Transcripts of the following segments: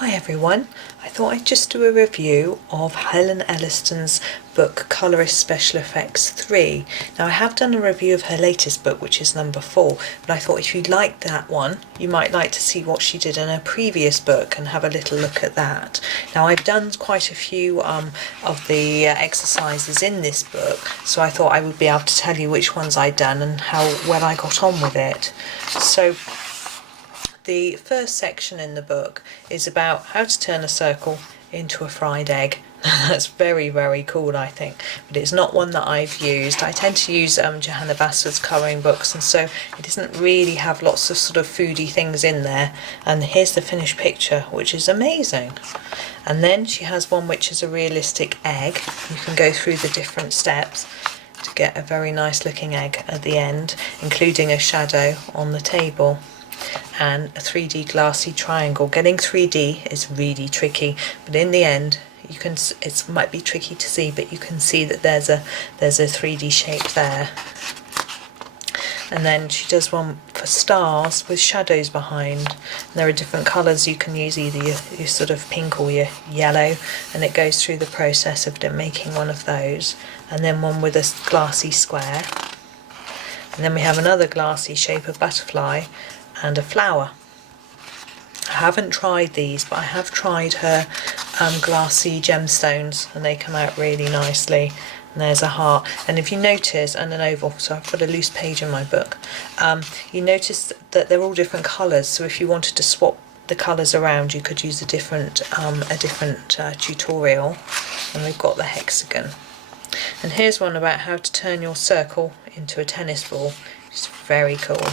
Hi everyone, I thought I'd just do a review of Helen Elliston's book Colorist Special Effects 3. Now I have done a review of her latest book, which is number 4, but I thought if you liked that one you might like to see what she did in her previous book and have a little look at that. Now I've done quite a few of the exercises in this book, so I thought I would be able to tell you which ones I'd done and how well I got on with it. So the first section in the book is about how to turn a circle into a fried egg. That's very, very cool, I think, but it's not one that I've used. I tend to use Johanna Basford's colouring books, and so it doesn't really have lots of sort of foodie things in there. And here's the finished picture, which is amazing. And then she has one which is a realistic egg. You can go through the different steps to get a very nice looking egg at the end, including a shadow on the table and a 3D glassy triangle. Getting 3D is really tricky, but in the end you can, it might be tricky to see, but you can see that there's a 3D shape there. And then she does one for stars with shadows behind, and there are different colours you can use, either your sort of pink or your yellow, and it goes through the process of making one of those. And then one with a glassy square, and then we have another glassy shape of butterfly and a flower. I haven't tried these, but I have tried her glassy gemstones, and they come out really nicely. And there's a heart, and if you notice, and an oval, so I've got a loose page in my book, you notice that they're all different colours, so if you wanted to swap the colours around you could use a different tutorial. And we've got the hexagon. And here's one about how to turn your circle into a tennis ball. It's very cool.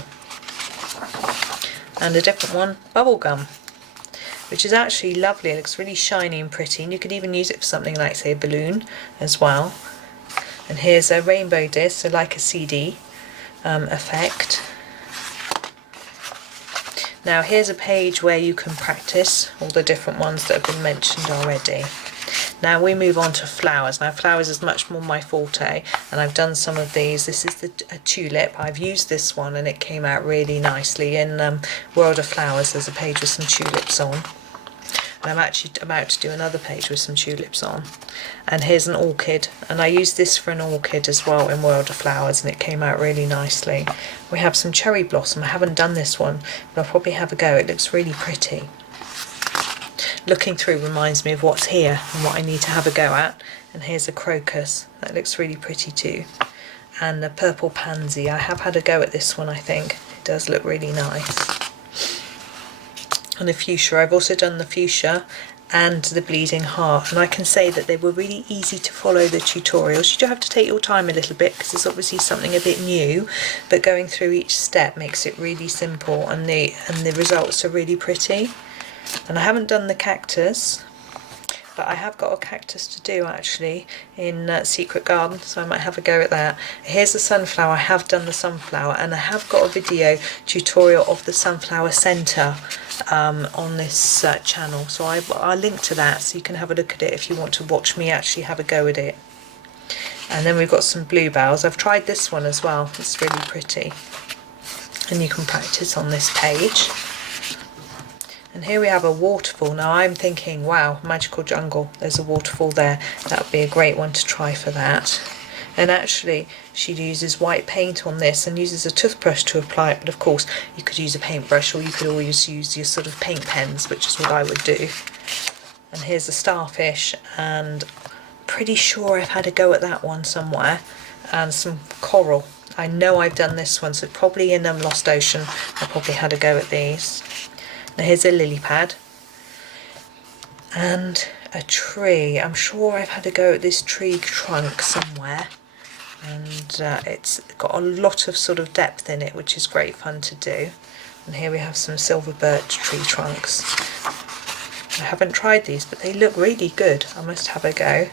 And a different one, bubblegum, which is actually lovely. It looks really shiny and pretty, and you could even use it for something like, say, a balloon as well. And here's a rainbow disc, so like a CD effect. Now here's a page where you can practice all the different ones that have been mentioned already. Now we move on to flowers. Now flowers is much more my forte, and I've done some of these. This is a tulip. I've used this one and it came out really nicely. In World of Flowers there's a page with some tulips on, and I'm actually about to do another page with some tulips on. And here's an orchid, and I used this for an orchid as well in World of Flowers, and it came out really nicely. We have some cherry blossom. I haven't done this one, but I'll probably have a go. It looks really pretty. Looking through reminds me of what's here and what I need to have a go at. And here's a crocus, that looks really pretty too. And the purple pansy, I have had a go at this one, I think. It does look really nice. And the fuchsia, I've also done the fuchsia and the bleeding heart, and I can say that they were really easy to follow the tutorials. You do have to take your time a little bit because it's obviously something a bit new, but going through each step makes it really simple, and the results are really pretty. And I haven't done the cactus, but I have got a cactus to do actually in Secret Garden, so I might have a go at that. Here's the sunflower. I have done the sunflower, and I have got a video tutorial of the sunflower centre on this channel, so I'll link to that so you can have a look at it if you want to watch me actually have a go at it. And then we've got some bluebells. I've tried this one as well. It's really pretty, and you can practice on this page. And here we have a waterfall. Now I'm thinking, wow, magical jungle, there's a waterfall there. That would be a great one to try for that. And actually she uses white paint on this and uses a toothbrush to apply it, but of course you could use a paintbrush, or you could always use your sort of paint pens, which is what I would do. And here's the starfish, and pretty sure I've had a go at that one somewhere. And some coral. I know I've done this one, so probably in Lost Ocean I probably had a go at these. Now here's a lily pad and a tree. I'm sure I've had a go at this tree trunk somewhere, and it's got a lot of sort of depth in it, which is great fun to do. And here we have some silver birch tree trunks. I haven't tried these, but they look really good. I must have a go. And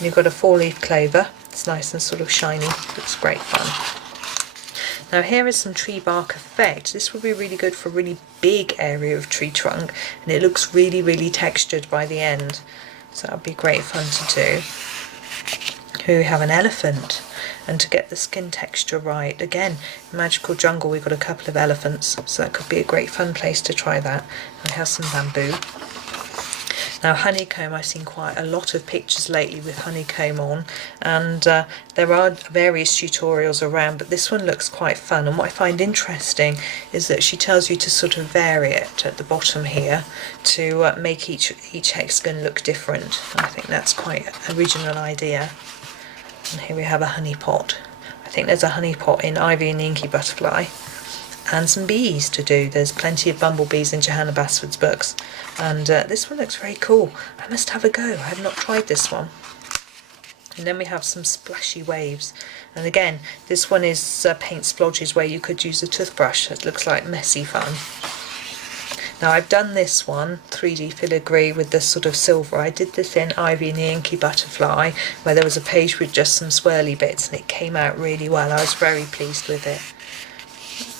you've got a 4-leaf clover. It's nice and sort of shiny. Looks great fun. Now here is some tree bark effect. This would be really good for a really big area of tree trunk, and it looks really, really textured by the end. So that would be great fun to do. Here we have an elephant, and to get the skin texture right, again, Magical Jungle we've got a couple of elephants, so that could be a great fun place to try that. And we have some bamboo. Now honeycomb, I've seen quite a lot of pictures lately with honeycomb on, and there are various tutorials around, but this one looks quite fun. And what I find interesting is that she tells you to sort of vary it at the bottom here to make each hexagon look different. I think that's quite an original idea. And here we have a honey pot. I think there's a honey pot in Ivy and the Inky Butterfly. And some bees to do. There's plenty of bumblebees in Johanna Basford's books, and this one looks very cool. I must have a go. I have not tried this one. And then we have some splashy waves, and again this one is paint splodges where you could use a toothbrush. It looks like messy fun. Now I've done this one 3D filigree with this sort of silver. I did this in Ivy and the Inky Butterfly where there was a page with just some swirly bits, and it came out really well. I was very pleased with it.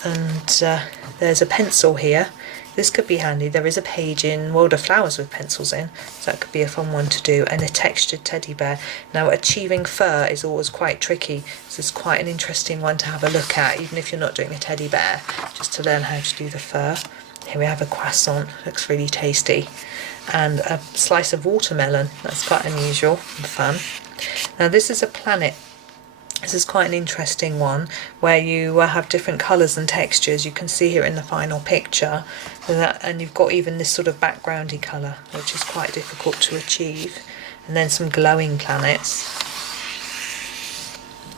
And there's a pencil here. This could be handy. There is a page in World of Flowers with pencils in, so that could be a fun one to do. And a textured teddy bear. Now achieving fur is always quite tricky, so it's quite an interesting one to have a look at, even if you're not doing a teddy bear, just to learn how to do the fur. Here we have a croissant, looks really tasty. And a slice of watermelon, that's quite unusual and fun. Now this is a planet. This is quite an interesting one where you have different colours and textures. You can see here in the final picture and you've got even this sort of backgroundy colour, which is quite difficult to achieve, and then some glowing planets.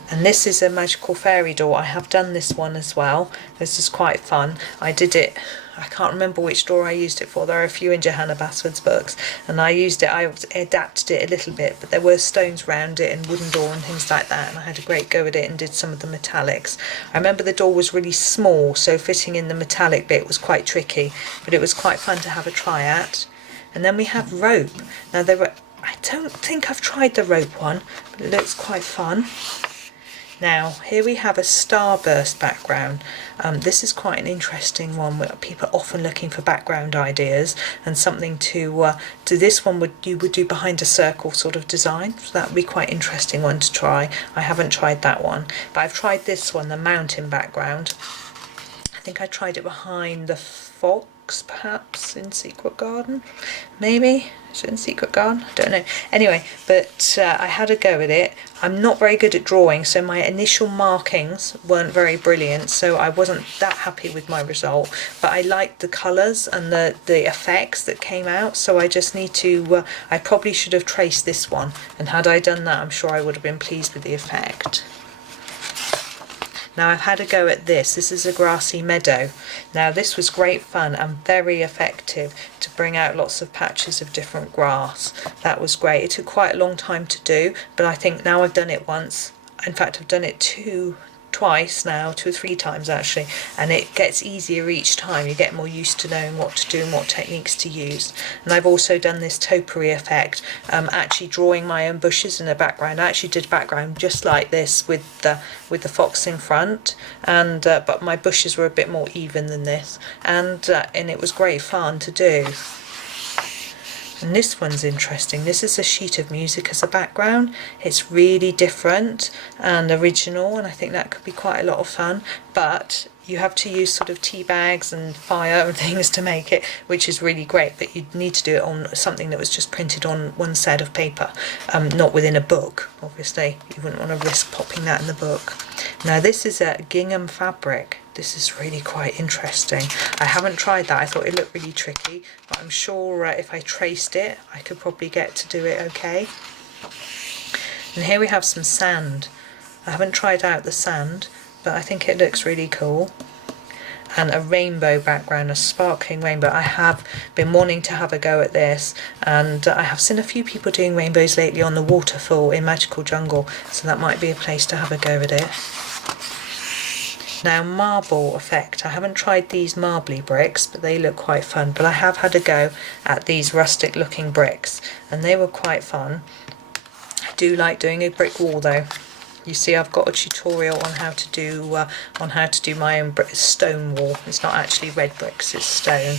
And this is a magical fairy door. I have done this one as well. This is quite fun. I did it, I can't remember which door I used it for. There are a few in Johanna Basford's books, and I adapted it a little bit, but there were stones round it and wooden door and things like that, and I had a great go at it and did some of the metallics. I remember the door was really small, so fitting in the metallic bit was quite tricky, but it was quite fun to have a try at. And then we have rope. Now I don't think I've tried the rope one, but it looks quite fun. Now here we have a starburst background. This is quite an interesting one where people are often looking for background ideas and something to do. This one you would do behind a circle sort of design, so that would be quite interesting one to try. I haven't tried that one, but I've tried this one, the mountain background. I think I tried it behind the fox, perhaps in Secret Garden, maybe. Is it in Secret Garden? I don't know. Anyway, but I had a go at it. I'm not very good at drawing, so my initial markings weren't very brilliant, so I wasn't that happy with my result, but I liked the colours and the effects that came out, so I just need to, I probably should have traced this one, and had I done that I'm sure I would have been pleased with the effect. Now I've had a go at this. This is a grassy meadow. Now this was great fun and very effective to bring out lots of patches of different grass. That was great. It took quite a long time to do, but I think now I've done it once. In fact, I've done it twice now, 2 or 3 times actually, and it gets easier each time. You get more used to knowing what to do and what techniques to use. And I've also done this topiary effect, actually drawing my own bushes in the background. I actually did a background just like this with the fox in front, and but my bushes were a bit more even than this, and it was great fun to do. And this one's interesting. This is a sheet of music as a background. It's really different and original, and I think that could be quite a lot of fun, but you have to use sort of tea bags and fire and things to make it, which is really great, but you'd need to do it on something that was just printed on one set of paper, not within a book, obviously. You wouldn't want to risk popping that in the book. Now this is a Gingham Fabric. This is really quite interesting. I haven't tried that. I thought it looked really tricky, but I'm sure if I traced it, I could probably get to do it okay. And here we have some sand. I haven't tried out the sand, but I think it looks really cool. And a rainbow background, a sparkling rainbow. I have been wanting to have a go at this, and I have seen a few people doing rainbows lately on the Waterfall in Magical Jungle, so that might be a place to have a go at it. Now marble effect. I haven't tried these marbly bricks, but they look quite fun. But I have had a go at these rustic looking bricks, and they were quite fun. I do like doing a brick wall though. You see, I've got a tutorial on how to do my own stone wall. It's not actually red bricks, it's stone.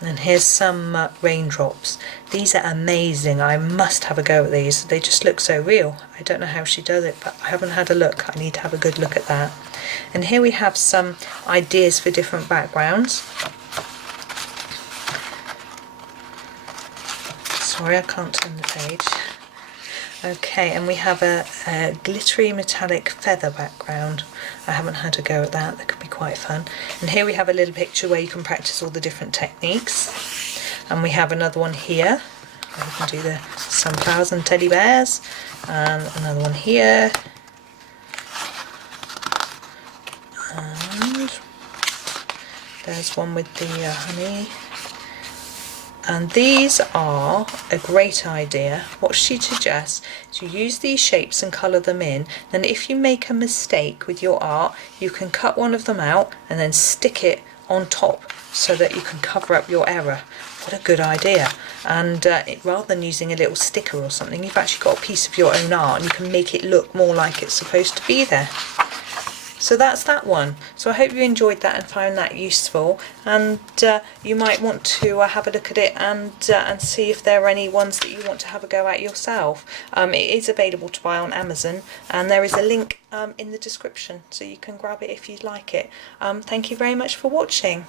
And here's some raindrops. These are amazing. I must have a go at these. They just look so real. I don't know how she does it, but I haven't had a look. I need to have a good look at that. And here we have some ideas for different backgrounds. sorry, I can't turn the page. Okay, and we have a glittery metallic feather background. I haven't had a go at that. That could be quite fun. And here we have a little picture where you can practice all the different techniques. And we have another one here where you can do the sunflowers and teddy bears. And another one here. And there's one with the honey. And these are a great idea. What she suggests is you use these shapes and colour them in. Then if you make a mistake with your art, you can cut one of them out and then stick it on top so that you can cover up your error. What a good idea. And rather than using a little sticker or something, you've actually got a piece of your own art and you can make it look more like it's supposed to be there. So that's that one. So I hope you enjoyed that and found that useful, and you might want to have a look at it and see if there are any ones that you want to have a go at yourself. It is available to buy on Amazon, and there is a link in the description so you can grab it if you'd like it. Thank you very much for watching.